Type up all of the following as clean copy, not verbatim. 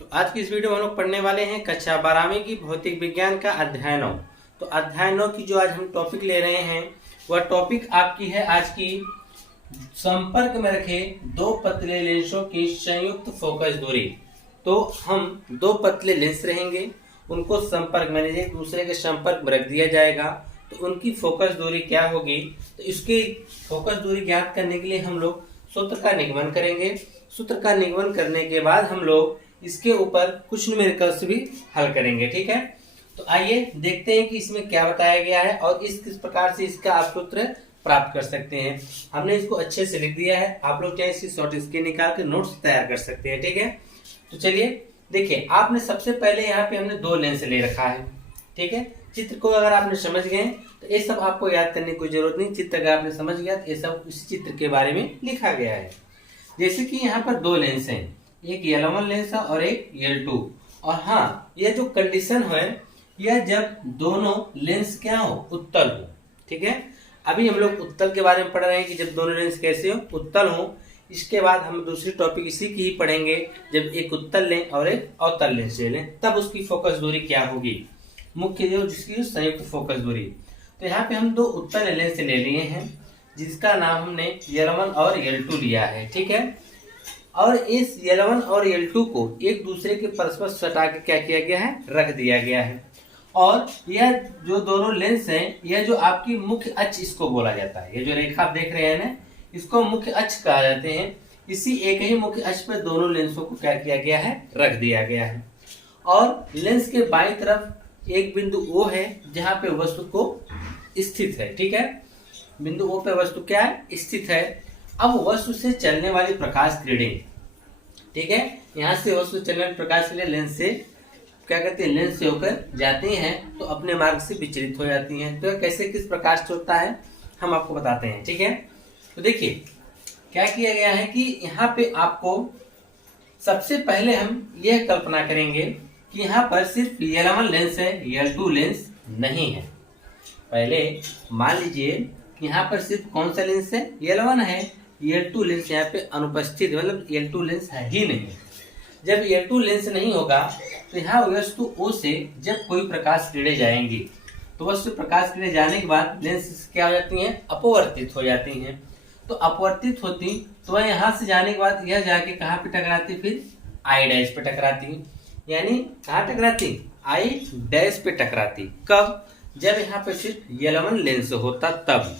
तो आज की इस वीडियो में हम लोग पढ़ने वाले हैं कक्षा 12वीं की भौतिक विज्ञान का अध्याय 9। तो अध्याय 9 की जो आज हम टॉपिक ले रहे हैं वह टॉपिक आपकी है आज की संपर्क में रखे दो पतले लेंसों की संयुक्त फोकस दूरी। तो हम दो पतले लेंस रहेंगे, उनको संपर्क में एक दूसरे के संपर्क में रख दिया जाएगा तो उनकी फोकस दूरी क्या होगी। तो इसकी फोकस दूरी ज्ञात करने के लिए हम लोग सूत्र का निगमन करेंगे। सूत्र का निगमन करने के बाद हम लोग इसके ऊपर कुछ न्यूमेरिकल्स भी हल करेंगे। ठीक है, तो आइए देखते हैं कि इसमें क्या बताया गया है और किस प्रकार से इसका आप सूत्र प्राप्त कर सकते हैं। हमने इसको अच्छे से लिख दिया है, आप लोग चाहे इसकी शॉर्ट स्क्रीन निकाल के नोट्स तैयार कर सकते हैं। ठीक है, तो चलिए देखिए, आपने सबसे पहले यहाँ पे हमने दो लेंस ले रखा है। ठीक है, चित्र को अगर आपने समझ गए तो ये सब आपको याद करने की कोई जरूरत नहीं। चित्र अगर आपने समझ गया तो ये सब उस चित्र के बारे में लिखा गया है। जैसे कि यहाँ पर दो लेंस हैं, एक L1 लेंस है और एक L2। और हाँ, यह जो कंडीशन है यह जब दोनों लेंस क्या हो, उत्तल हो। ठीक है, अभी हम लोग उत्तल के बारे में पढ़ रहे हैं कि जब दोनों लेंस कैसे हो, उत्तल हो। इसके बाद हम दूसरी टॉपिक इसी की ही पढ़ेंगे, जब एक उत्तल लें और एक अवतल लेंस ले लें तब उसकी फोकस दूरी क्या होगी, मुख्य जो जिसकी संयुक्त फोकस दूरी। तो यहाँ पे हम दो उत्तल लेंस ले लिए हैं जिसका नाम हमने L1 और L2 लिया है। ठीक है, और इस L1 और L2 को एक दूसरे के परस्पर सटा के क्या किया गया है, रख दिया गया है। और यह जो दोनों लेंस हैं, यह जो आपकी मुख्य अक्ष इसको बोला जाता है। ये जो रेखा आप देख रहे हैं ना, इसको मुख्य अक्ष कहा जाते हैं। इसी एक ही मुख्य अक्ष पर दोनों लेंसों को क्या किया गया है, रख दिया गया है। और लेंस के बाईं तरफ एक बिंदु O है जहां पे वस्तु को स्थित है। ठीक है, बिंदु O पे वस्तु क्या है, स्थित है। अब वस्तु से चलने वाली प्रकाश किरणें, ठीक है, यहाँ से वस्तु चलने वाली प्रकाश किरणें लेंस से क्या करते हैं, लेंस से होकर जाती हैं तो अपने मार्ग से विचलित हो जाती हैं। तो कैसे किस प्रकार से होता है हम आपको बताते हैं। ठीक है, तो देखिए क्या किया गया है कि यहाँ पे आपको सबसे पहले हम यह कल्पना करेंगे कि यहाँ पर सिर्फ L1 लेंस है, L2 लेंस नहीं है। पहले मान लीजिए कि यहाँ पर सिर्फ कौन सा लेंस है, L1 है, L2 लेंस यहाँ पे अनुपस्थित, मतलब L2 लेंस है ही नहीं। जब L2 लेंस नहीं होगा तो यहाँ वस्तु O से जब कोई प्रकाश किरणें जाएंगी तो वस्तु प्रकाश किरणें जाने के बाद लेंस क्या हो जाती हैं, अपवर्तित हो जाती हैं। तो अपवर्तित होती तो वह यहाँ से जाने के बाद यह जाके कहाँ पे टकराती, फिर आई डैश पे टकराती। यानी कहाँ टकराती, आई डैश पे टकराती। कब, जब यहाँ पे सिर्फ L1 लेंस होता तब।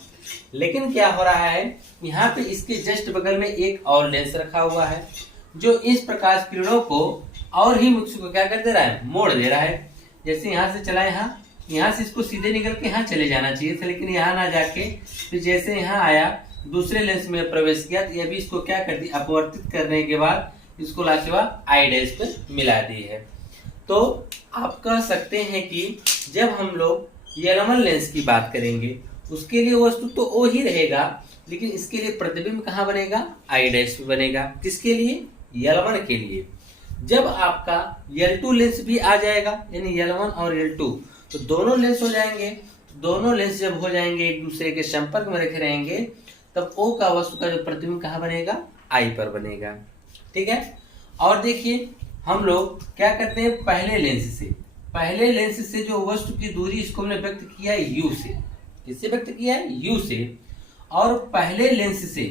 लेकिन क्या हो रहा है, यहाँ पे इसके जस्ट बगल में एक और लेंस रखा हुआ है जो इस प्रकाश किरणों को और ही मुख्य को क्या कर दे रहा है, मोड़ दे रहा है। जैसे यहाँ से चला, यहाँ से इसको सीधे निकल के यहाँ चले जाना चाहिए था, लेकिन यहाँ ना जाके फिर जैसे यहाँ आया दूसरे लेंस में प्रवेश किया तो यह भी इसको क्या कर दी, अपवर्तित करने के बाद इसको लाके बाद आई डैश पे मिला दी है। तो आप कह सकते हैं कि जब हम लोग L1 लेंस की बात करेंगे उसके लिए वस्तु तो O ही रहेगा, लेकिन इसके लिए प्रतिबिंब कहाँ बनेगा, आई डैश पे बनेगा। किसके लिए, L1 के लिए। जब आपका L2 लेंस भी आ जाएगा, यानी L1 और L2, तो दोनों लेंस हो जाएंगे। दोनों लेंस जब हो जाएंगे, एक दूसरे के संपर्क में रखे रहेंगे, तब O का वस्तु का जो प्रतिबिंब कहाँ बनेगा, आई पर बनेगा। ठीक है, और देखिए हम लोग क्या करते हैं, पहले लेंस से जो वस्तु की दूरी इसको हमने व्यक्त किया है U से। किससे व्यक्त किया है, U से। और पहले लेंस से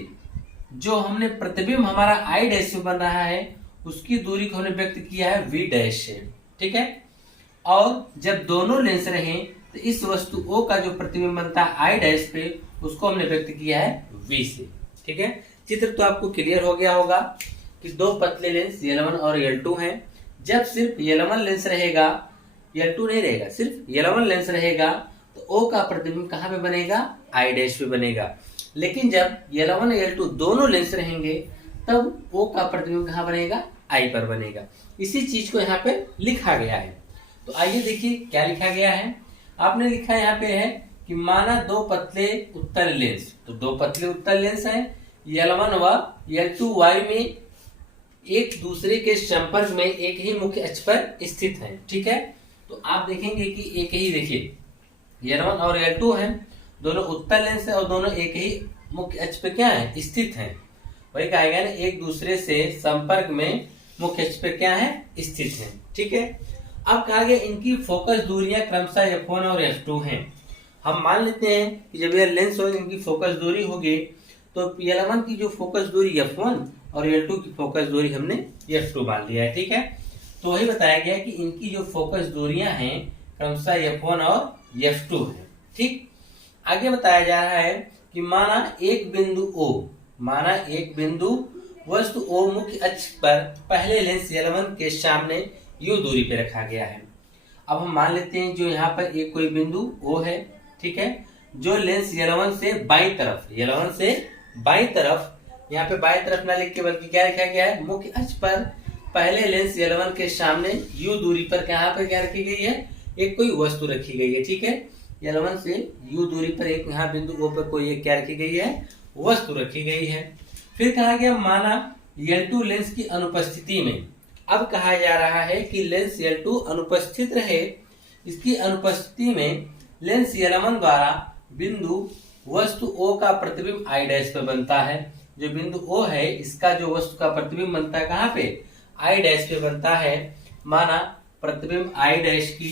जो हमने प्रतिबिंब हमारा आई डैश में बन रहा है उसकी दूरी को हमने व्यक्त किया है V डैश से। ठीक है, और जब दोनों लेंस रहें तो इस वस्तु O का जो प्रतिबिंब बनता है आई डैश पे उसको हमने व्यक्त किया है V से। ठीक है, चित्र तो आपको क्लियर हो गया होगा कि दो पतले लेंस L1 और L2 हैं। जब सिर्फ L1 लेंस रहेगा, L2 नहीं रहेगा, सिर्फ L1 लेंस रहेगा तो O का प्रतिबिंब कहाँ पे बनेगा, आई डैश पे बनेगा। लेकिन जब L1 L2 दोनों लेंस रहेंगे तब O का प्रतिबिंब कहाँ बनेगा, आई पर बनेगा। इसी चीज को यहाँ पे लिखा गया है। तो आइए देखिए क्या लिखा गया है। आपने लिखा यहाँ पे है कि माना दो पतले उत्तल लेंस, तो दो पतले उत्तल लेंस हैं L1 व L2 वायु में एक दूसरे के संपर्क में एक ही मुख्य अक्ष पर स्थित है। ठीक है, तो आप देखेंगे कि एक ही, देखिए L1 और L2 हैं, दोनों उत्तल लेंस है और दोनों एक ही मुख्य अक्ष पे क्या है, स्थित हैं। वही कहा गया ना, एक दूसरे से संपर्क में मुख्य अक्ष पर क्या है, स्थित है। ठीक है, अब कहा गया इनकी फोकस दूरियां क्रमशः f1 और f2 हैं। हम मान लेते हैं कि जब यह लेंस और इनकी फोकस दूरी होगी तो L1 की जो फोकस दूरी f1 और L2 की फोकस दूरी हमने f2 मान लिया है। ठीक है, तो वही बताया गया कि इनकी जो फोकस दूरियां हैं क्रमशः f1 और f2 है। ठीक, आगे बताया जा रहा है कि माना एक बिंदु वस्तु O मुख्य अक्ष पर पहले लेंस L1 के सामने U दूरी पे रखा गया है। अब हम मान लेते हैं जो यहाँ पर एक कोई बिंदु O है। ठीक है, जो लेंस L1 से बाईं तरफ यहाँ पे बाईं तरफ ना लिख के बल्कि क्या लिखा गया है, मुख्य अक्ष पर पहले लेंस L1 के सामने U दूरी पर यहाँ पर क्या रखी गई है, एक कोई वस्तु रखी गई है। ठीक है, L1 से U दूरी पर एक यहाँ बिंदु O पर कोई एक क्या रखी गई है, वस्तु रखी गई है। फिर कहा गया माना L2 लेंस की अनुपस्थिति में, अब कहा जा रहा है कि लेंस L2 अनुपस्थित रहे, इसकी अनुपस्थिति में लेंस L1 द्वारा बिंदु वस्तु O का प्रतिबिंब I' पर बनता है। जो बिंदु O है इसका जो वस्तु का प्रतिबिंब बनता है कहाँ पे, I' पे बनता है। माना प्रतिबिंब I' की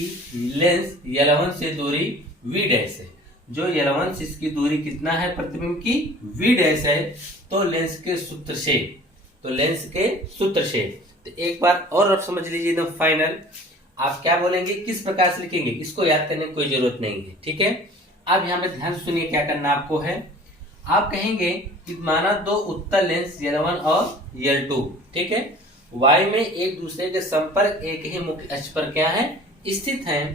लेंस L1 से दूरी V' है, जो L1 से इसकी दूरी कितना है प्रतिबिंब की, V' है। तो लेंस के सूत्र से तो एक बार और आप समझ लीजिए एकदम फाइनल, आप क्या बोलेंगे, किस प्रकार से लिखेंगे, इसको याद करने की कोई जरूरत नहीं है। ठीक है, अब यहाँ पे ध्यान सुनिए क्या करना आपको है। आप कहेंगे कि माना दो उत्तल लेंस L1 और L2, ठीक है, Y में एक दूसरे के संपर्क एक ही मुख्य अक्ष पर क्या है, स्थित हैं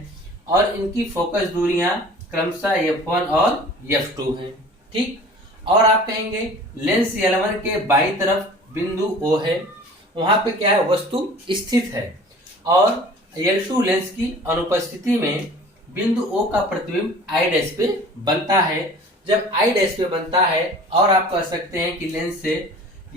और इनकी फोकस दूरियां क्रमशः f1 और f2 हैं। ठीक, और आप कहेंगे लेंस L1 के बाईं तरफ बिंदु O है, वहां पे क्या है, वस्तु स्थित है और L2 लेंस की अनुपस्थिति में बिंदु O का प्रतिबिंब I' पे बनता है। जब I' पे बनता है और आप कह सकते हैं कि लेंस से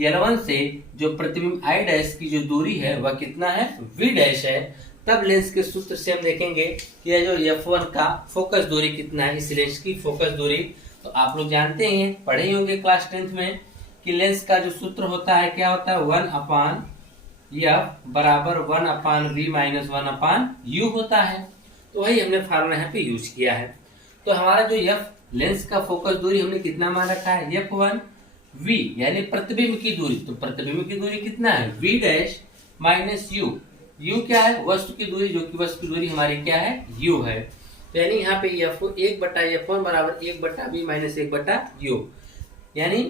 L1 से जो प्रतिबिंब I' की जो दूरी है वह कितना है, V' है, तब लेंस के सूत्र से हम देखेंगे कि यह जो f1 का फोकस दूरी कितना है, इस लेंस की फोकस दूरी तो आप लोग जानते हैं, पढ़े ही होंगे क्लास 10th में कि लेंस का जो सूत्र होता है क्या होता है, 1/f बराबर 1/v माइनस 1/u होता है। तो वही हमने फार्मूला यहाँ पे यूज किया है। तो हमारा जो f लेंस का फोकस दूरी हमने कितना मान रखा है, f1 v यानी प्रतिबिंब की दूरी, तो प्रतिबिंब की दूरी कितना है, v' माइनस u क्या है, वस्तु की दूरी, जो कि वस्तु की दूरी हमारी क्या है, u है। तो यानी यहाँ पे f1 बराबर 1/v माइनस 1/u, यानी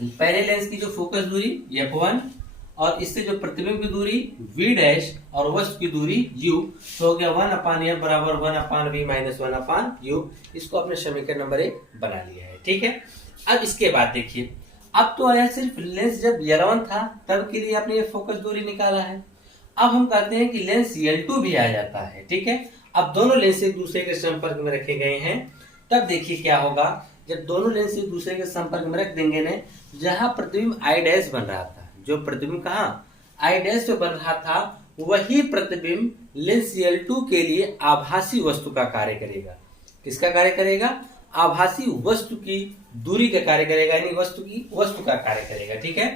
पहले लेंस की जो फोकस दूरी f1 और इससे जो प्रतिबिंब की दूरी v' और वस्तु की दूरी u, तो हो गया 1/f बराबर 1/v माइनस 1/u। इसको अपने समीकरण नंबर 1 बना लिया है। ठीक है, अब इसके बाद देखिए, अब तो आया सिर्फ लेंस जब L1 था तब के लिए आपने ये फोकस दूरी निकाला है। अब हम कहते हैं कि लेंस L2 भी आ जाता है। ठीक है, अब दोनों लेंस एक दूसरे के संपर्क में रखे गए हैं, तब देखिए क्या होगा, जब दोनों लेंस एक दूसरे के संपर्क में रख देंगे ना, जहां प्रतिबिंब I' बन रहा था, जो प्रतिबिंब कहाँ I' पे बन रहा था, वही प्रतिबिंब लेंस L2 के लिए आभासी वस्तु का कार्य करेगा। किसका कार्य करेगा, आभासी वस्तु की दूरी का कार्य करेगा, यानी वस्तु का कार्य करेगा। ठीक है,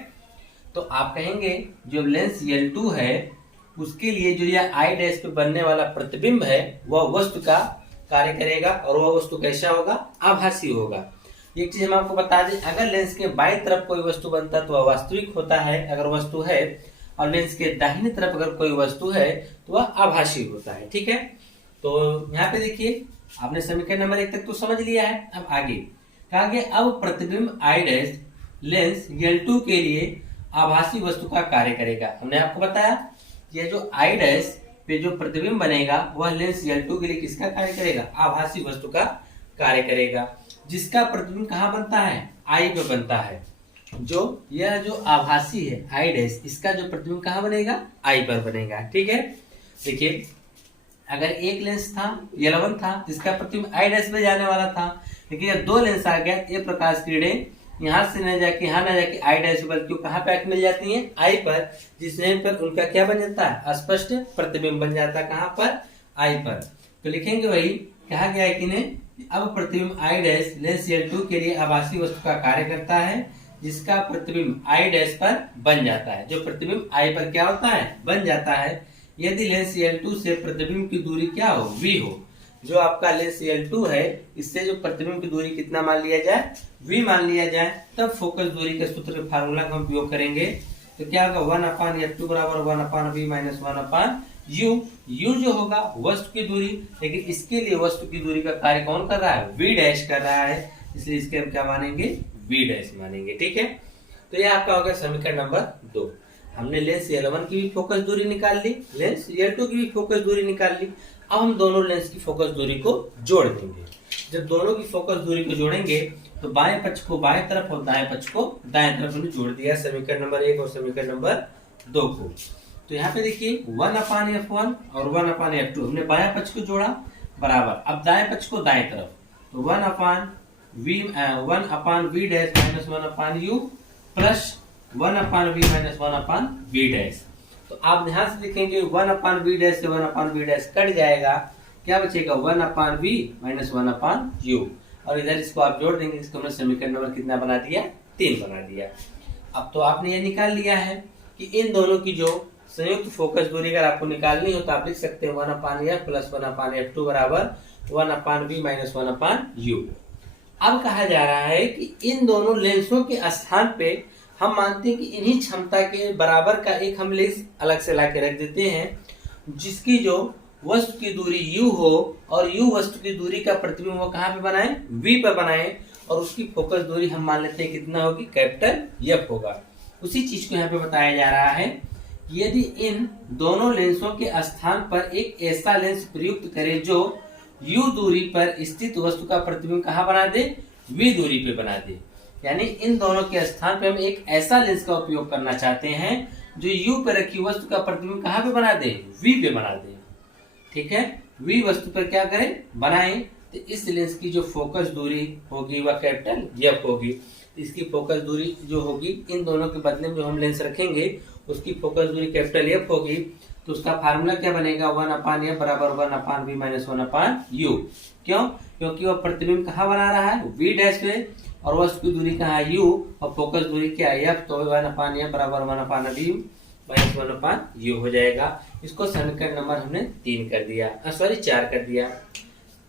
तो आप कहेंगे जो लेंस L2 है उसके लिए जो यह I' पे बनने वाला प्रतिबिंब है वह वस्तु का कार्य करेगा और वह वस्तु कैसा होगा, आभासी होगा। एक चीज हम आपको बता दें, अगर लेंस के बाईं तरफ कोई वस्तु बनता है तो वह वास्तविक होता है अगर वस्तु है, और लेंस के दाहिनी तरफ अगर कोई वस्तु है तो वह आभासी होता है। ठीक है, तो यहाँ पे देखिए आपने समीकरण नंबर 1 तक तो समझ लिया है। अब आगे कहा गया, अब प्रतिबिंब I' लेंस L2 के लिए आभासी वस्तु का कार्य करेगा। हमने आपको बताया ये जो I' पे जो प्रतिबिंब बनेगा वह लेंस L2 के लिए किसका कार्य करेगा, आभासी वस्तु का कार्य करेगा, जिसका प्रतिबिंब कहाँ बनता है, I पे बनता है। जो यह जो आभासी है I' इसका जो प्रतिबिंब कहाँ बनेगा, I पर बनेगा। ठीक है, देखिए अगर एक लेंस था L1 था जिसका प्रतिबिंब I' पे जाने वाला था, लेकिन जब दो लेंस आ गया, ये प्रकाश किरणें यहाँ से न जाके यहाँ न जाके I' बल्कि कहाँ पे आके मिल जाती हैं, I पर, जिसने पर उनका क्या बन जाता है, स्पष्ट प्रतिबिंब बन जाता है। कहाँ पर, I पर। तो लिखेंगे वही कहा गया है कि ने अब प्रतिबिंब I' लेंस L2 के लिए आभासी वस्तु का कार्य करता है, जिसका प्रतिबिंब आई डैश पर बन जाता है। जो प्रतिबिंब आई पर क्या होता है, बन जाता है। यदि लेंस L2 से प्रतिबिंब की दूरी क्या हो, v हो। जो आपका लेंस L2 है, इससे जो प्रतिबिंब की दूरी कितना मान लिया जाए, v मान लिया जाए, तब फोकस दूरी के सूत्र के फार्मूला का हम उपयोग करेंगे। तो क्या होगा, 1/f2 बराबर 1/v माइनस 1/u। u जो होगा वस्तु की दूरी, लेकिन इसके लिए वस्तु की दूरी का कार्य कौन कर रहा है, v डैश कर रहा है, इसलिए इसके हम क्या मानेंगे, v डैश मानेंगे। ठीक है, तो यह आपका होगा समीकरण नंबर 2। हमने लेंस L1 की भी फोकस दूरी निकाल ली, लेंस L2 की भी फोकस दूरी निकाल ली। अब हम दोनों लेंस की फोकस दूरी को जोड़ देंगे। जब दोनों की फोकस दूरी को जोड़ेंगे तो बाएं पक्ष को बाएं तरफ और दाएं पक्ष को दाएं तरफ हमने जोड़ दिया, समीकरण नंबर 1 और समीकरण नंबर 2 को। तो यहाँ पे देखिए 1/f1 और 1/f2 हमने बाएं पक्ष को जोड़ा बराबर, अब दाएं पक्ष को दाएं तरफ, तो 1/v dash minus 1/u plus 1/v minus 1/v dash. तो आप ध्यान से देखेंगे 1/v डैश से 1/v डैश कट जाएगा, क्या बचेगा 1/v माइनस 1/u, और इधर इसको आप जोड़ देंगे, इसको हमने समीकरण नंबर कितना बना दिया, 3 बना दिया। अब तो आपने ये निकाल लिया है कि इन दोनों की जो संयुक्त फोकस दूरी अगर आपको निकालनी हो तो आप लिख सकते हैं 1/f प्लस 1/f2 बराबर 1/v माइनस 1/u। अब कहा जा रहा है कि इन दोनों लेंसों के स्थान पे हम मानते हैं कि इन्हीं क्षमता के बराबर का एक हम लेंस अलग से लाके रख देते हैं, जिसकी जो वस्तु की दूरी u हो और u वस्तु की दूरी का प्रतिबिंब वो कहाँ पे बनाए, v पे बनाए, और उसकी फोकस दूरी हम मान लेते हैं कितना होगी, कैपिटल F होगा। उसी चीज को यहाँ पे बताया जा रहा है, यदि इन दोनों लेंसों के स्थान पर एक ऐसा लेंस प्रयुक्त करें जो u दूरी पर स्थित वस्तु का प्रतिबिंब कहाँ बना दे, v दूरी पे बना दे। यानी इन दोनों के स्थान पे हम एक ऐसा लेंस का उपयोग करना चाहते हैं जो u पर रखी वस्तु का प्रतिबिंब कहाँ पे बना दे, v पे बना दे। ठीक है, v वस्तु पर क्या करें, बनाएं, तो इस लेंस की जो फोकस दूरी होगी वह कैपिटल F होगी। इसकी फोकस दूरी जो होगी, इन दोनों के बदले में जो हम लेंस रखेंगे उसकी फोकस दूरी कैपिटल F होगी। तो उसका फार्मूला क्या बनेगा, 1/f बराबर 1/v माइनस 1/u। क्यों, क्योंकि वह प्रतिबिंब कहाँ बना रहा है, v डैश पे, और वस्तु की दूरी कहाँ है, u, और फोकस दूरी क्या है, f। तो 1/f बराबर 1/v माइनस 1/u हो जाएगा। इसको समीकरण नंबर हमने 3 कर दिया, सॉरी 4 कर दिया।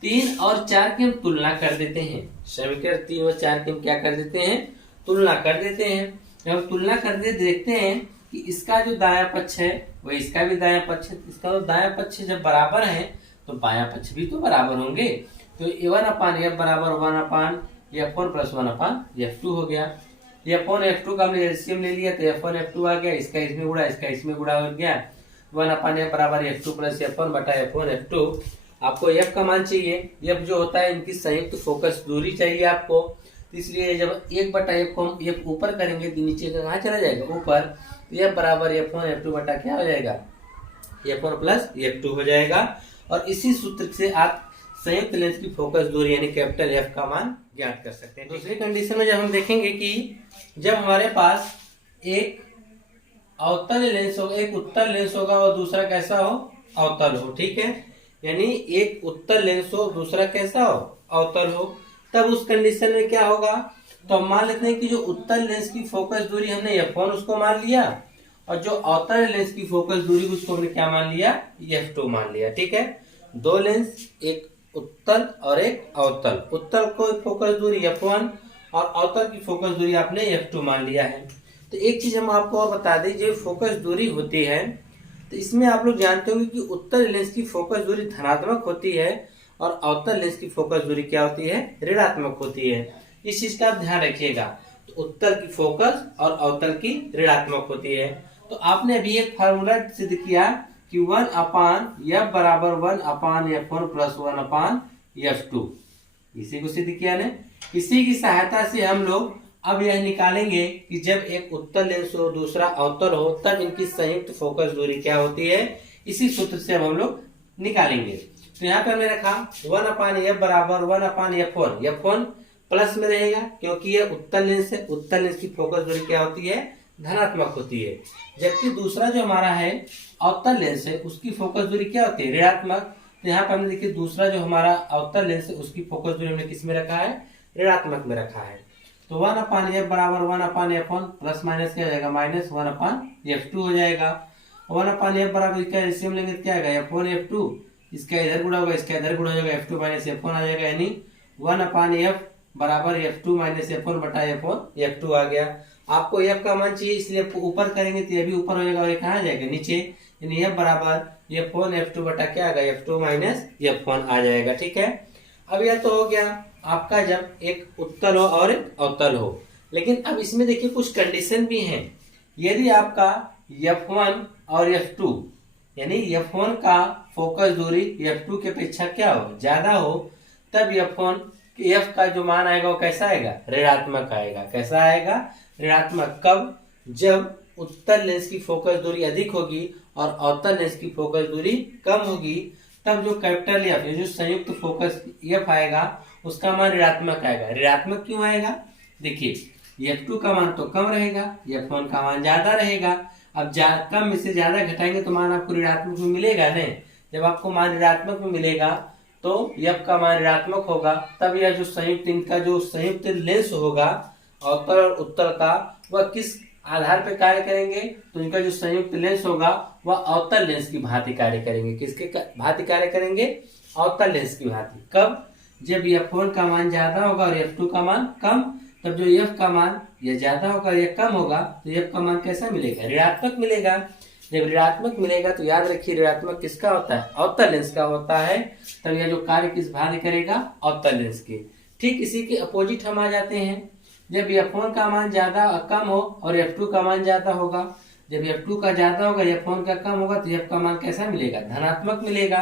3 और 4 की हम तुलना कर देते हैं, समीकरण 3 और 4 की हम क्या कर देते हैं, तुलना कर देते हैं। जब हम तुलना करते देखते हैं कि इसका जो दायां पक्ष है वह इसका भी दायां पक्ष है, इसका तो दायां पक्ष जब बराबर है तो बायां पक्ष भी तो बराबर होंगे। तो 1/f बराबर 1/f1 प्लस 1/f2 हो गया। f1f2 का हमने एलसीएम ले लिया तो f1f2 आ गया, इसका इसमें गुणा, इसका इसमें गुणा हो गया। 1/f बराबर f2 प्लस f1 बटा f1f2। आपको f का मान चाहिए, f जो होता है इनकी संयुक्त फोकस दूरी चाहिए आपको, तो इसलिए जब 1/f को हम f ऊपर करेंगे तो नीचे का कहाँ चला जाएगा, ऊपर। तो f बराबर f1f2 बटा क्या हो जाएगा, f1 प्लस f2 हो जाएगा। और इसी सूत्र से आप संयुक्त लेंस की फोकस दूरी यानी कैपिटल F का मान ज्ञात कर सकते हैं। दूसरी कंडीशन में जब हम देखेंगे कि जब हमारे पास एक अवतल लेंस होगा, एक उत्तल लेंस होगा और दूसरा कैसा हो, अवतल हो। ठीक है, यानी एक उत्तल लेंस हो दूसरा कैसा हो, अवतल हो, तब उस कंडीशन में क्या होगा, तो हम मान लेते हैं कि जो उत्तल लेंस की फोकस दूरी हमने f1 उसको मान लिया, और जो अवतल लेंस की फोकस दूरी उसको हमने क्या मान लिया, f2 मान लिया। ठीक है, दो लेंस, एक उत्तल और एक अवतल, उत्तल को फोकस दूरी f1 और अवतल की फोकस दूरी आपने f2 मान लिया है। तो एक चीज हम आपको और बता दें, जो फोकस दूरी होती है तो इसमें आप लोग जानते होंगे कि उत्तल लेंस की फोकस दूरी धनात्मक होती है और अवतल लेंस की फोकस दूरी क्या होती है, ऋणात्मक होती है। इस चीज का आप ध्यान रखिएगा। तो उत्तल की फोकस और अवतल की ऋणात्मक होती है। तो आपने अभी एक फार्मूला सिद्ध किया कि 1/f बराबर 1/f1 प्लस 1/f2, इसी को सिद्ध किया ने। इसी की सहायता से हम लोग अब यह निकालेंगे कि जब एक उत्तल लेंस हो दूसरा अवतल हो तब इनकी संयुक्त फोकस दूरी क्या होती है, इसी सूत्र से हम लोग निकालेंगे। तो यहाँ पर मैंने रखा 1/f बराबर 1/f1, f1 प्लस में रहेगा क्योंकि यह उत्तल लेंस है, उत्तल लेंस की फोकस दूरी क्या होती है, धनात्मक होती है। जबकि दूसरा जो हमारा है अवतल लेंस है उसकी फोकस दूरी क्या होती है, ऋणात्मक। तो यहाँ पर हमने देखिए दूसरा जो हमारा अवतल लेंस है उसकी फोकस दूरी हमने किस में रखा है, ऋणात्मक में रखा है। तो 1/f बराबर 1/f1 प्लस माइनस क्या हो जाएगा, माइनस 1/f2 हो जाएगा। 1/f बराबर इसका एलसीएम लेंगे तो क्या आएगा, f1 f2, इसका इधर गुणा होगा, इसका इधर गुणा हो जाएगा, f2 माइनस f1 आ जाएगा, यानी 1/f बराबर f2 माइनस f1 बटा f2 आ गया। आपको f का मान चाहिए इसलिए ऊपर करेंगे तो ये भी ऊपर हो जाएगा और ये कहाँ जाएगा, नीचे, यानी f बराबर f1 f2 बटा क्या आ गया, f2 माइनस f1 आ जाएगा। ठीक है, अब यह तो हो गया आपका जब एक उत्तल हो और एक अवतल हो। लेकिन अब इसमें देखिए कुछ कंडीशन भी हैं। यदि आपका f1 और f2 यानी f1 का फोकस दूरी f2 की अपेक्षा क्या हो, ज्यादा हो, तब f का जो मान आएगा वो कैसा आएगा, ऋणात्मक आएगा। कैसा आएगा, ऋणात्मक। कब, जब उत्तल लेंस की फोकस दूरी अधिक होगी और अवतल लेंस की फोकस दूरी कम होगी, तब जो कैपिटल एफ, जो संयुक्त फोकस एफ आएगा उसका मान ऋणात्मक आएगा। ऋणात्मक क्यों आएगा, देखिए f2 का मान तो कम रहेगा, f1 का मान ज्यादा रहेगा। अब कम में से ज्यादा घटाएंगे तो मान आपको ऋणात्मक में मिलेगा नहीं। जब आपको मान ऋणात्मक में मिलेगा तो f का मान ऋणात्मक होगा, तब यह जो संयुक्त, इनका जो संयुक्त लेंस होगा अवतल और उत्तल का, वह किस आधार पर कार्य करेंगे, तो इनका जो संयुक्त लेंस होगा वह अवतल लेंस की भांति कार्य करेंगे। किसके भांति कार्य करेंगे, अवतल लेंस की भांति। कब, जब f1 का मान ज्यादा होगा और f2 का मान कम, तब जो f का मान यह ज्यादा होगा या कम होगा तो f का मान कैसा मिलेगा, ऋणात्मक मिलेगा। जब ऋणात्मक मिलेगा तो याद रखिए ऋणात्मक किसका होता है, अवतल लेंस का होता है। तब यह जो कार्य किस भांति करेगा, अवतल लेंस के। ठीक इसी के अपोजिट हम आ जाते हैं। जब f1 का मान ज्यादा कम हो और f2 का मान ज्यादा होगा, जब f2 का ज्यादा होगा f1 का कम होगा तो f का मान कैसा मिलेगा, धनात्मक मिलेगा।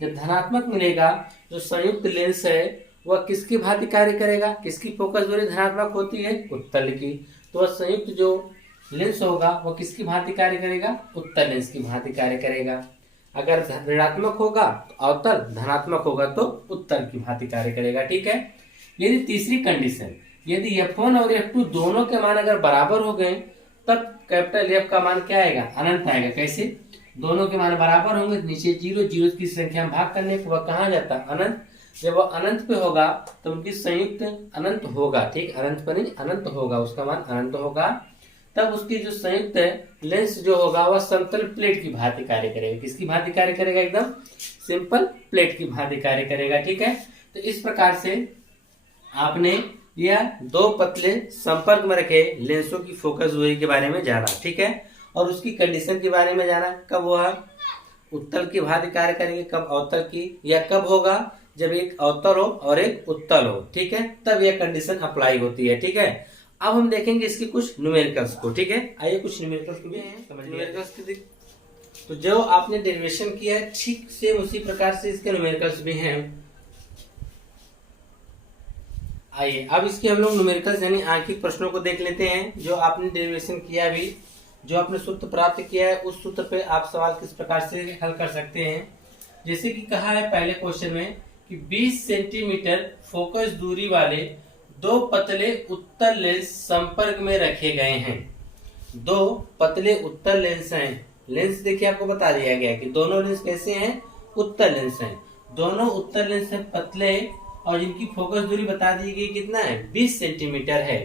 जब धनात्मक मिलेगा, जो संयुक्त लेंस है वह किसकी भांति कार्य करेगा, किसकी फोकस दूरी धनात्मक होती है, उत्तल की। तो वह संयुक्त जो लेंस होगा वह किसकी भांति कार्य करेगा, उत्तल लेंस की भांति कार्य करेगा। अगर ऋणात्मक होगा तो अवतल, धनात्मक होगा तो उत्तल की भांति कार्य करेगा। ठीक है, यदि तीसरी कंडीशन, यदि f1 और f2 दोनों के मान अगर बराबर हो गए, तब कैपिटल F का मान क्या आएगा, अनंत आएगा। कैसे, दोनों के मान बराबर होंगे, नीचे जीरो, जीरो की संख्या में भाग करने पर वह कहाँ जाता है, अनंत। जब वह अनंत पे होगा तो उनकी संयुक्त अनंत होगा। ठीक, अनंत पर नहीं, अनंत होगा, उसका मान अनंत होगा। तब उसकी जो संयुक्त लेंस जो होगा वह समतल प्लेट की भांति कार्य करेगा। किसकी भांति कार्य करेगा, एकदम सिंपल प्लेट की भांति कार्य करेगा। ठीक है, तो इस प्रकार से आपने यह दो पतले संपर्क में रखे लेंसों की फोकस दूरी के बारे में जाना। ठीक है, और उसकी कंडीशन के बारे में जाना, कब वह उत्तल की भांति कार्य करेंगे, कब अवतल की, या कब होगा जब एक अवतल हो और एक उत्तल हो। ठीक है, तब यह कंडीशन अप्लाई होती है। ठीक है, अब हम देखेंगे इसकी कुछ न्यूमेरिकल्स को। ठीक है, आइए कुछ न्यूमेरिकल्स को भी न्यूमेरिकल्स तो जो आपने डेरिवेशन किया है ठीक सेम उसी प्रकार से इसके न्यूमेरिकल्स भी हैं। आइए अब इसके हम लोग न्यूमेरिकल्स यानी आंकिक प्रश्नों को देख लेते हैं। जो आपने डेरिवेशन किया भी, जो आपने सूत्र प्राप्त किया है, उस सूत्र पे आप सवाल किस प्रकार से हल कर सकते हैं। जैसे कि कहा है पहले क्वेश्चन में कि 20 सेंटीमीटर फोकस दूरी वाले दो पतले उत्तल लेंस संपर्क में रखे गए हैं। दो पतले उत्तल लेंस हैं। लेंस देखिए आपको बता दिया गया कि दोनों लेंस कैसे हैं, उत्तल लेंस हैं। दोनों उत्तल लेंस हैं पतले, और जिनकी फोकस दूरी बता दी गई कितना है, 20 सेंटीमीटर है।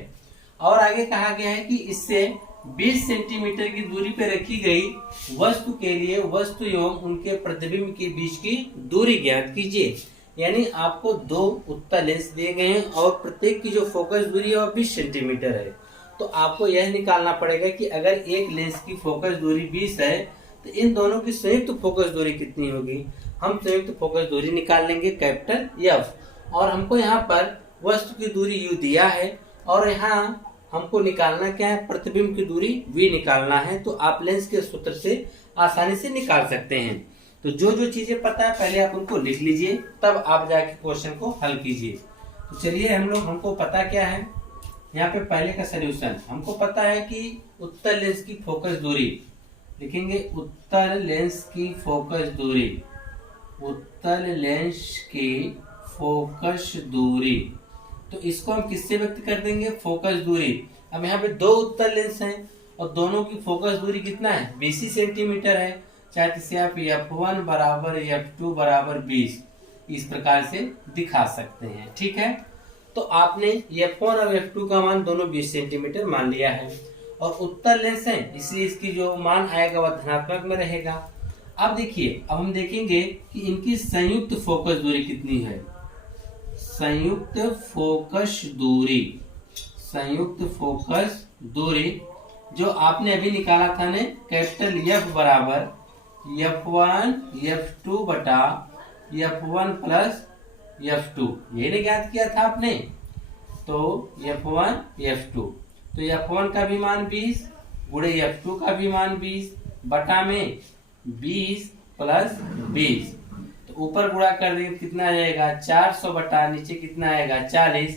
और आगे कहा गया है कि इससे 20 सेंटीमीटर की दूरी पर रखी गई वस्तु के लिए वस्तु एवं उनके प्रतिबिंब के बीच की दूरी ज्ञात कीजिए। यानी आपको दो उत्तल लेंस दिए गए हैं और प्रत्येक की जो फोकस दूरी है वह 20 सेंटीमीटर है। तो आपको यह निकालना पड़ेगा कि अगर एक लेंस की फोकस दूरी 20 है तो इन दोनों की संयुक्त फोकस दूरी कितनी होगी। हम संयुक्त फोकस दूरी निकाल लेंगे कैपिटल F, और हमको यहाँ पर वस्तु की दूरी U दिया है और यहाँ हमको निकालना क्या है, प्रतिबिंब की दूरी V निकालना है। तो आप लेंस के सूत्र से आसानी से निकाल सकते हैं। तो जो जो चीजें पता है पहले आप उनको लिख लीजिए, तब आप जाके क्वेश्चन को हल कीजिए। तो चलिए हमको पता क्या है, यहाँ पे पहले का सलूशन हमको पता है कि उत्तल लेंस की फोकस दूरी लिखेंगे, उत्तल लेंस की फोकस दूरी, उत्तल लेंस की फोकस दूरी। तो इसको हम किससे व्यक्त कर देंगे, फोकस दूरी। अब यहाँ पे दो उत्तल लेंस हैं और दोनों की फोकस दूरी कितना है, 20 सेंटीमीटर है। चाहे इसे आप f1 बराबर f2 बराबर 20 इस प्रकार से दिखा सकते हैं। ठीक है, तो आपने F1 और F2 का मान दोनों 20 सेंटीमीटर मान लिया है और उत्तर लेंस है, इसलिए इसकी जो मान आएगा वह धनात्मक में रहेगा। अब देखिए, अब हम देखेंगे कि इनकी संयुक्त फोकस दूरी कितनी है। संयुक्त फोकस दूरी, संयुक्त फोकस दूरी जो आपने अभी निकाला था ने, कैपिटल F बराबर F1 F2 बटा F1 प्लस F2, ये ज्ञात किया था आपने। तो F1 F2, तो F1 का भी मान 20 गुणे F2 का भी मान 20 बटा में 20 प्लस 20, तो ऊपर गुणा कर देंगे कितना आ जाएगा 400 बटा नीचे कितना आएगा 40,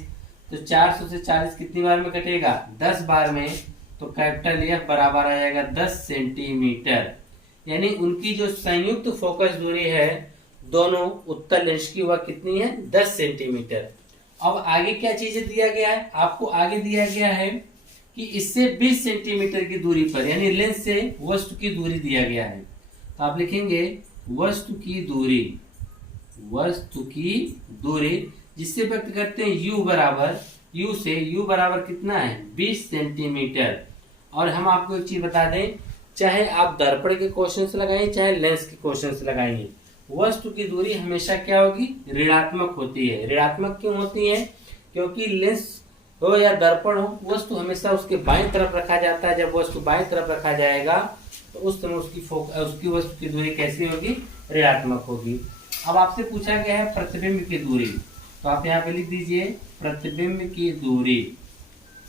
तो 400 से 40 कितनी बार में कटेगा 10 बार में, तो कैपिटल F बराबर आ जाएगा 10 सेंटीमीटर। यानी उनकी जो संयुक्त फोकस दूरी है दोनों उत्तल लेंस की वह कितनी है 10 सेंटीमीटर। अब आगे क्या चीजें दिया गया है आपको, आगे दिया गया है कि इससे 20 सेंटीमीटर की दूरी पर, यानी लेंस से वस्तु की दूरी दिया गया है। तो आप लिखेंगे वस्तु की दूरी, वस्तु की दूरी जिससे व्यक्त करते हैं U बराबर, U से U बराबर कितना है 20 सेंटीमीटर। और हम आपको एक चीज बता दें, चाहे आप दर्पण के क्वेश्चन से लगाएं चाहे लेंस के क्वेश्चन से लगाएंगे, वस्तु की दूरी हमेशा क्या होगी ऋणात्मक होती है। ऋणात्मक क्यों होती है, क्योंकि लेंस हो या दर्पण हो, वस्तु हमेशा उसके बाईं तरफ रखा जाता है। जब वस्तु बाईं तरफ रखा जाएगा तो उस समय उसकी वस्तु की दूरी कैसी होगी ऋणात्मक होगी। अब आपसे पूछा गया है प्रतिबिंब की दूरी, तो आप यहाँ पे लिख दीजिए प्रतिबिंब की दूरी,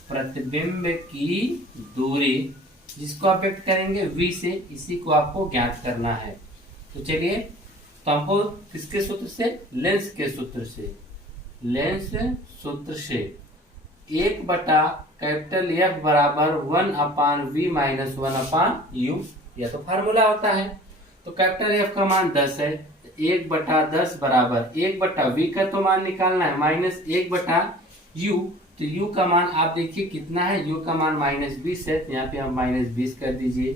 प्रतिबिंब की दूरी जिसको आप व्यक्त करेंगे V से, इसी को आपको ज्ञात करना है। तो चलिए, तो हमको किसके सूत्र से, लेंस के सूत्र से, लेंस सूत्र से 1 बटा कैपिटल F बराबर 1/V माइनस 1/U, यह तो फार्मूला होता है। तो कैपिटल F का मान 10 है, 1 बटा 10 बराबर 1 बटा V का तो मान निकालना है माइनस 1 बटा U, तो U का मान आप देखिए कितना है, U का मान -20 है, तो यहाँ पे आप -20 कर दीजिए।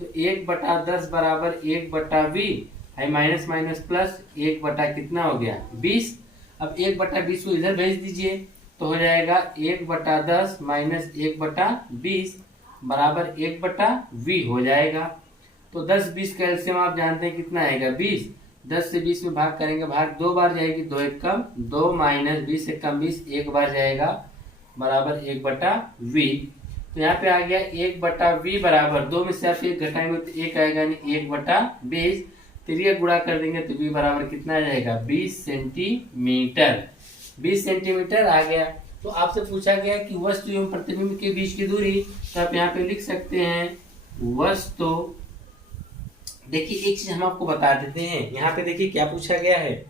तो 1 बटा 10 बराबर 1 बटा V है, माइनस माइनस प्लस 1 बटा कितना हो गया 20। अब 1 बटा 20 को इधर भेज दीजिए तो हो जाएगा 1 बटा 10 माइनस 1 बटा 20 बराबर 1 बटा V हो जाएगा। तो 10-20 का एलसीएम आप जानते हैं कितना आएगा 20, 10 से 20 में भाग करेंगे, भाग 2 बार जाएगी, 2 एक कम 2 माइनस 20 एक कम 20 एक बार जाएगा बराबर 1 बटा V। तो यहाँ पे आ गया 1 बटा V बराबर 2 में से आप 1 घटाएंगे तो 1 आएगा, यानी 1 बटा 20, तिरिया गुणा कर देंगे तो V बराबर कितना आ जाएगा 20 सेंटीमीटर, 20 सेंटीमीटर आ गया। तो आपसे पूछा गया कि वस्तु एवं प्रतिबिंब के बीच की दूरी, तो आप यहाँ पे लिख सकते हैं वस्तु, देखिए एक चीज हम आपको बता देते हैं, यहाँ पे देखिए क्या पूछा गया है,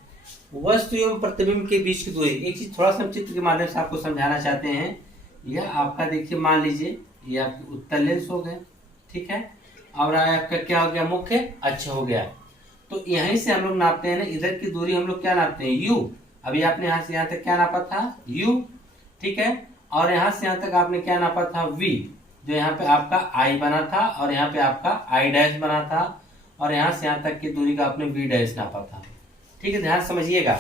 वस्तु एवं प्रतिबिंब के बीच की दूरी। एक चीज थोड़ा सा चित्र के माध्यम से आपको समझाना चाहते हैं। यह आपका देखिए मान लीजिए ये आपके उत्तल लेंस हो गए, ठीक है, और आपका क्या हो गया मुख्य अक्ष हो गया। तो यहीं से हम लोग नापते हैं ना, इधर की दूरी हम लोग क्या नापते हैं U। अभी आपने यहाँ से यहाँ तक क्या नापा था U, ठीक है, और यहाँ से यहाँ तक आपने क्या नापा था V, जो यहाँ पे आपका I बना था और यहाँ पे आपका I डैश बना था, और यहाँ से यहाँ तक की दूरी का आपने V डैश नापा था, ठीक है, ध्यान समझिएगा।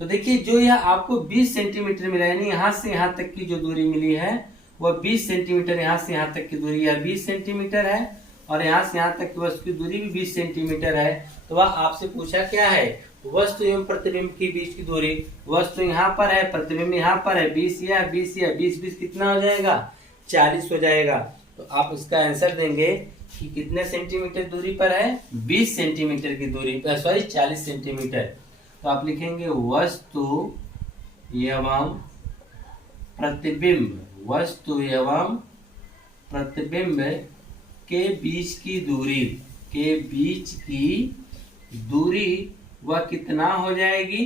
तो देखिए जो यह आपको 20 सेंटीमीटर मिला, यानी यहाँ से यहाँ तक की जो दूरी मिली है वह 20 सेंटीमीटर, यहाँ से यहाँ तक की दूरी यह 20 सेंटीमीटर है, और यहाँ से यहाँ तक की वस्तु की दूरी भी 20 सेंटीमीटर है। तो वह आपसे पूछा क्या है, वस्तु एवं प्रतिबिंब के बीच की दूरी। वस्तु यहाँ पर है, प्रतिबिंब यहाँ पर है, 20 या 20 कितना हो जाएगा 40 हो जाएगा। तो आप इसका आंसर देंगे कि कितने सेंटीमीटर दूरी पर है, 20 सेंटीमीटर की दूरी पर, सॉरी 40 सेंटीमीटर। तो आप लिखेंगे वस्तु एवं प्रतिबिंब, वस्तु एवं प्रतिबिंब के बीच की दूरी, के बीच की दूरी वह कितना हो जाएगी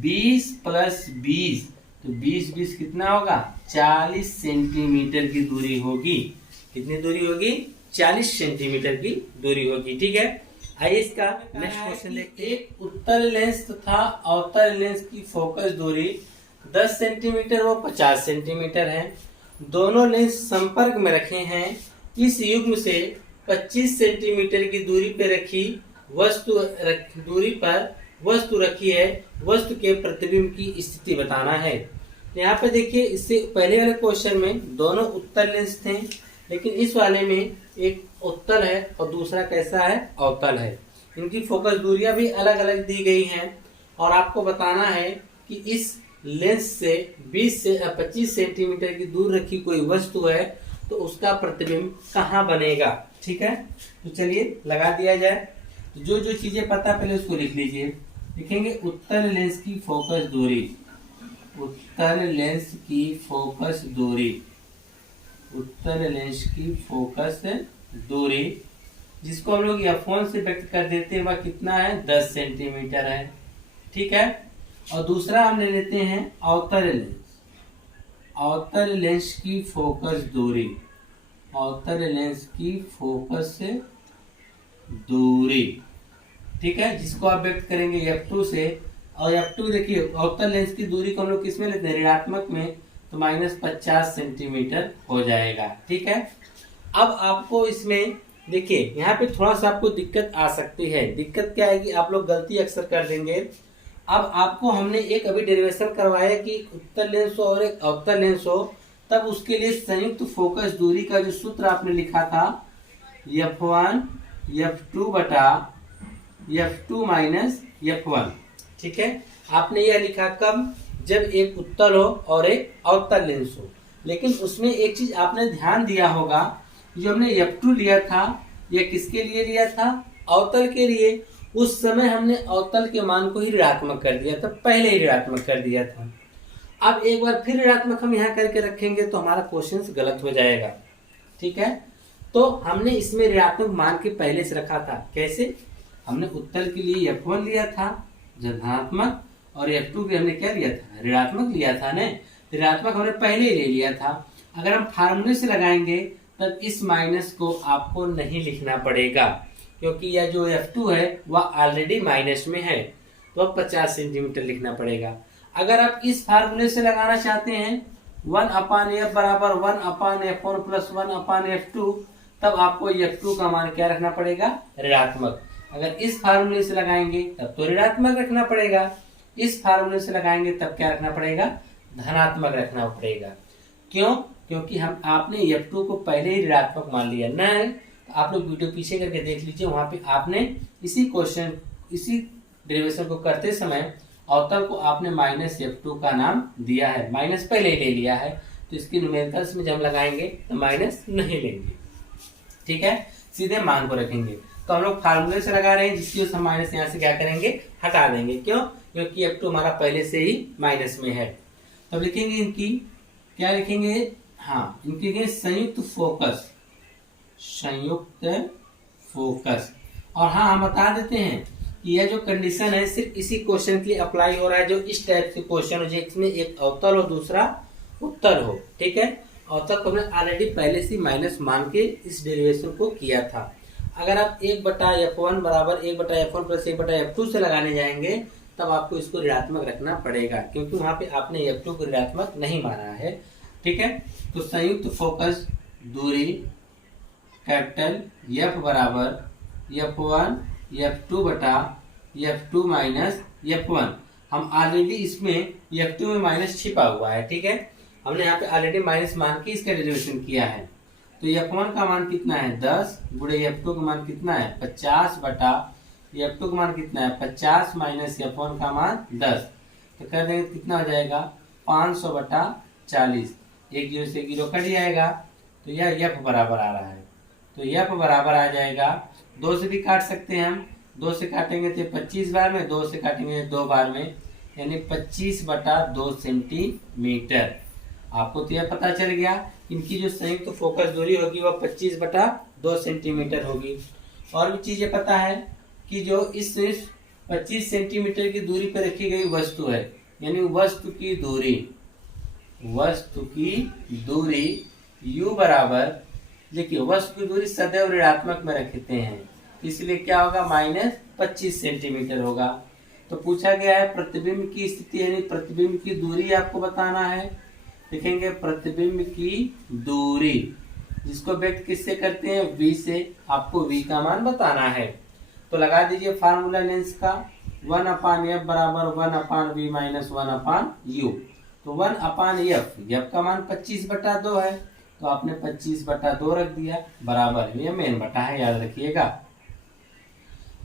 20 प्लस 20, तो 20 कितना होगा 40 सेंटीमीटर की दूरी होगी। कितनी दूरी होगी 40 सेंटीमीटर की दूरी होगी, ठीक है। आइए इसका नेक्स्ट क्वेश्चन देखते हैं। एक उत्तल लेंस तथा अवतल लेंस की फोकस दूरी 10 सेंटीमीटर व 50 सेंटीमीटर है। दोनों लेंस संपर्क में रखे हैं। इस युग्म से 25 सेंटीमीटर की दूरी पर रखी दूरी पर वस्तु रखी है। वस्तु के प्रतिबिंब की स्थिति बताना है। यहाँ पे देखिए, इससे पहले वाले क्वेश्चन में दोनों उत्तल लेंस थे, लेकिन इस वाले में एक उत्तल है और दूसरा कैसा है, अवतल है। इनकी फोकस दूरियां भी अलग अलग दी गई हैं और आपको बताना है कि इस लेंस से 20 से 25 सेंटीमीटर की दूर रखी कोई वस्तु है तो उसका प्रतिबिंब कहाँ बनेगा। ठीक है, तो चलिए लगा दिया जाए। जो जो चीजें पता पहले उसको लिख लीजिए। लिखेंगे उत्तल लेंस की फोकस दूरी, उत्तल लेंस की फोकस दूरी, उत्तल लेंस की फोकस दूरी जिसको हम लोग F1 से व्यक्त कर देते हैं, वह कितना है, 10 सेंटीमीटर है। ठीक है, और दूसरा हम ले लेते हैं अवतल लेंस, अवतल लेंस की फोकस दूरी, अवतल लेंस की फोकस दूरी। ठीक है, जिसको आप व्यक्त करेंगे F2 से, और F2 देखिए अवतल लेंस की दूरी को हम लोग किसमें लेते हैं, ऋणात्मक में, तो -50 सेंटीमीटर हो जाएगा। ठीक है, अब आपको इसमें देखिए यहाँ पे थोड़ा सा आपको दिक्कत आ सकती है। दिक्कत क्या है कि आप लोग गलती अक्सर कर देंगे। अब आपको हमने एक अभी डेरिवेशन करवाया कि उत्तल लेंस हो और एक अवतल लेंस हो, तब उसके लिए संयुक्त फोकस दूरी का जो सूत्र आपने लिखा था F1 F2 बटा F2 माइनस F1। ठीक है, आपने यह लिखा कब, जब एक उत्तल हो और एक अवतल लेंस हो। लेकिन उसमें एक चीज आपने ध्यान दिया होगा, जो हमने F2 लिया था यह किसके लिए लिया था, अवतल के लिए। उस समय हमने अवतल के मान को ही ऋणात्मक कर दिया था, पहले ही ऋणात्मक कर दिया था। अब एक बार फिर ऋणात्मक हम यहाँ करके रखेंगे तो हमारा क्वेश्चन गलत हो जाएगा। ठीक है, तो हमने इसमें ऋणात्मक मान के पहले से रखा था। कैसे, हमने उत्तल के लिए F1 लिया था धनात्मक, और F2 के हमने क्या लिया था, ऋणात्मक लिया था ना। ऋणात्मक हमने पहले ही ले लिया था। अगर हम फार्मूले से लगाएंगे तब इस माइनस को आपको नहीं लिखना पड़ेगा, क्योंकि यह जो F2 है वह ऑलरेडी माइनस में है, तो अब 50 सेंटीमीटर लिखना पड़ेगा। अगर आप इस फार्मूले से लगाना चाहते हैं 1/F बराबर 1/F1 प्लस 1/F2, तब आपको F2 का मान क्या रखना पड़ेगा, ऋणात्मक। अगर इस फार्मूले से लगाएंगे तब तो ऋणात्मक रखना पड़ेगा, इस फार्मूले से लगाएंगे तब क्या रखना पड़ेगा, धनात्मक रखना पड़ेगा। क्यों, क्योंकि हम आपने F2 को पहले ही ऋणात्मक मान लिया ना है। आप लोग वीडियो पीछे करके देख लीजिए, वहां पे आपने इसी क्वेश्चन, इसी डेरिवेशन को करते समय अवतल को आपने -F2 का नाम दिया है, माइनस पहले ही ले लिया है। तो इसकी न्यूमेरिकल्स में जब लगाएंगे तो माइनस नहीं लेंगे। ठीक है, सीधे मान को रखेंगे। तो हम लोग फार्मूले से लगा रहे हैं, जिसकी वजह से माइनस यहाँ से क्या करेंगे, हटा देंगे। क्यों, क्योंकि F2 हमारा पहले से ही माइनस में है। तब लिखेंगे इनकी, क्या लिखेंगे, हाँ इनकी संयुक्त फोकस, संयुक्त फोकस। और हाँ हम बता देते हैं कि यह जो कंडीशन है सिर्फ इसी क्वेश्चन के लिए अप्लाई हो रहा है, जो इस टाइप के क्वेश्चन हो जिसमें एक अवतल हो दूसरा उत्तल हो। ठीक है, अवतल को हमने ऑलरेडी पहले से माइनस मान के इस डेरिवेशन को किया था। अगर आप 1/F1 बराबर 1/F1 प्लस 1/F2 से लगाने जाएंगे तब आपको इसको ऋणात्मक रखना पड़ेगा, क्योंकि वहां पे आपने F2 को ऋणात्मक नहीं माना है। ठीक है, तो संयुक्त फोकस दूरी कैपिटल F बराबर F1 F2 बटा F2 माइनस F1। हम ऑलरेडी इसमें F2 में माइनस छिपा हुआ है। ठीक है, हमने यहाँ पे ऑलरेडी माइनस मान के इसका डेरिवेशन किया है। तो F1 का मान कितना है, 10 गुणे F2 का मान कितना है, 50 बटा F2 का मान कितना है, 50 माइनस F1 का मान 10। तो कर देंगे कितना हो जाएगा, 500 बटा 40। एक जीरो से जीरो कट जाएगा, तो यह F बराबर आ रहा है। तो F बराबर आ जाएगा, 2 से भी काट सकते हैं हम, 2 से काटेंगे तो 25 बार में, 2 से काटेंगे 2 बार में, यानी 25/2 सेंटीमीटर। आपको तो यह पता चल गया, इनकी जो संयुक्त फोकस दूरी होगी वह 25/2 सेंटीमीटर होगी। और भी चीजें पता है कि जो इस 25 सेंटीमीटर की दूरी पर रखी गई वस्तु है, यानी वस्तु की दूरी u बराबर, देखिए वस्तु की दूरी सदैव ऋणात्मक में रखते हैं, इसलिए क्या होगा, -25 सेंटीमीटर होगा। तो पूछा गया है प्रतिबिंब की स्थिति, यानी प्रतिबिंब की दूरी आपको बताना है। लिखेंगे प्रतिबिंब की दूरी, जिसको व्यक्त किससे करते हैं, v से। आपको v का मान बताना है, तो लगा दीजिए फार्मूला लेंस का, 1/F बराबर 1/v माइनस 1/u। तो 1/f, f का मान 25/2 है, तो आपने 25/2 रख दिया, बराबर ये मेन बटा है, याद रखिएगा।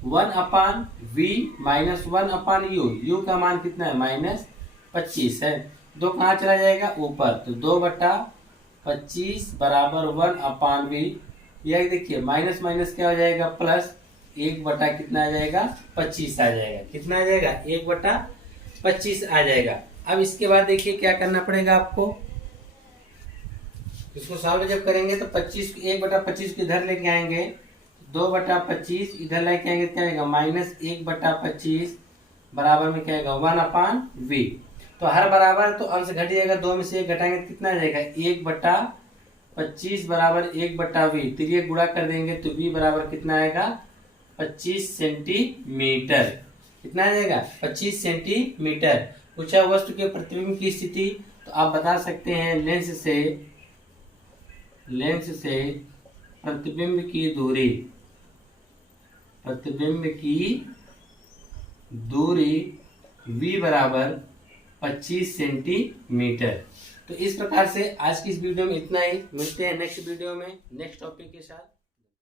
1/v माइनस 1/u, u का मान कितना है -25 है, 2 कहाँ चला जाएगा ऊपर, तो 2/25 बराबर 1/v। यह देखिए माइनस माइनस क्या हो जाएगा प्लस, 1 बटा कितना आ जाएगा 25 आ जाएगा, कितना आ जाएगा 1/25 आ जाएगा। अब इसके बाद देखिए क्या करना पड़ेगा आपको, इसको सॉल्व जब करेंगे तो 25 1/25 को इधर लेके आएंगे, 2/25 इधर लेके आएंगे, क्या आएगा -1/25 बराबर में क्या आएगा 1/v। तो हर बराबर तो अंश घट जाएगा, 2 में से 1 घटाएंगे तो कितना आ जाएगा 1/25 बराबर 1/v, तो ये गुणा कर देंगे तो v बराबर कितना आएगा 25 सेंटीमीटर, कितना आ जाएगा 25 सेंटीमीटर। पूछा वस्तु के प्रतिबिंब की स्थिति, तो आप बता सकते हैं लेंस से प्रतिबिंब की दूरी v बराबर 25 सेंटीमीटर। तो इस प्रकार से आज की इस वीडियो में इतना ही, मिलते हैं नेक्स्ट वीडियो में नेक्स्ट टॉपिक के साथ।